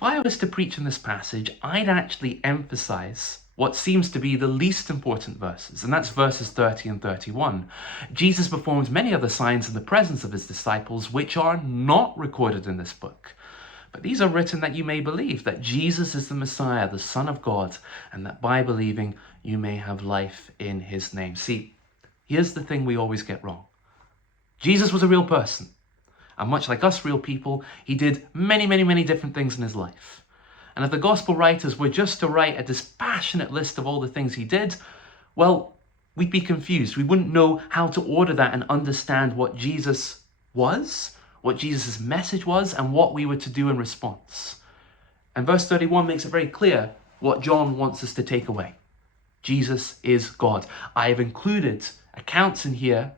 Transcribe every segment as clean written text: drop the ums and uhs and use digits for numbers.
if I was to preach in this passage, I'd actually emphasize what seems to be the least important verses, and that's verses 30 and 31. Jesus performs many other signs in the presence of his disciples, which are not recorded in this book. But these are written that you may believe that Jesus is the Messiah, the Son of God, and that by believing you may have life in his name. See, here's the thing we always get wrong. Jesus was a real person. And much like us real people, he did many, many, many different things in his life. And if the gospel writers were just to write a dispassionate list of all the things he did, well, we'd be confused. We wouldn't know how to order that and understand what Jesus was, what Jesus' message was, and what we were to do in response. And verse 31 makes it very clear what John wants us to take away. Jesus is God. I have included accounts in here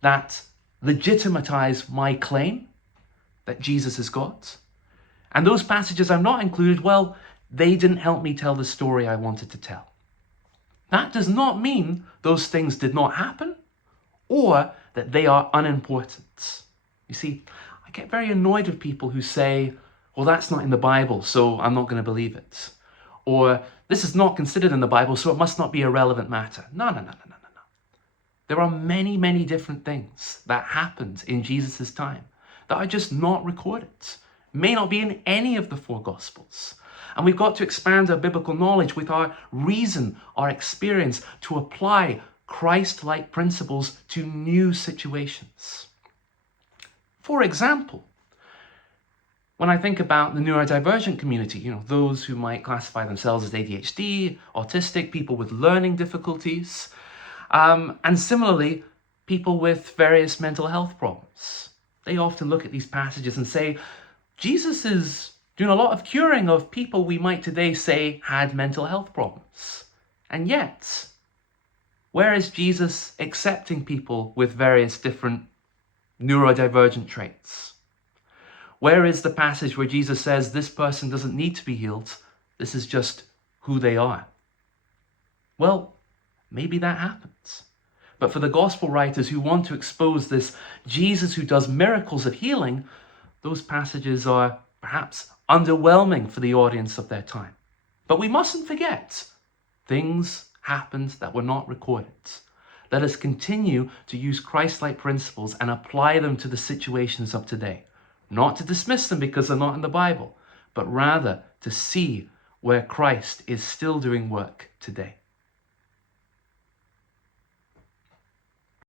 that legitimatize my claim that Jesus is God. And those passages I've not included, well, they didn't help me tell the story I wanted to tell. That does not mean those things did not happen or that they are unimportant. You see, I get very annoyed with people who say, well, that's not in the Bible, so I'm not going to believe it. Or this is not considered in the Bible, so it must not be a relevant matter. No. There are many, many different things that happened in Jesus' time that are just not recorded, may not be in any of the four Gospels. And we've got to expand our biblical knowledge with our reason, our experience, to apply Christ-like principles to new situations. For example, when I think about the neurodivergent community, those who might classify themselves as ADHD, autistic, people with learning difficulties, and similarly, people with various mental health problems. They often look at these passages and say, Jesus is doing a lot of curing of people we might today say had mental health problems. And yet, where is Jesus accepting people with various different neurodivergent traits? Where is the passage where Jesus says this person doesn't need to be healed, this is just who they are? Well, maybe that happens. But for the gospel writers who want to expose this Jesus who does miracles of healing, those passages are perhaps underwhelming for the audience of their time. But we mustn't forget, things happened that were not recorded. Let us continue to use Christ-like principles and apply them to the situations of today. Not to dismiss them because they're not in the Bible, but rather to see where Christ is still doing work today.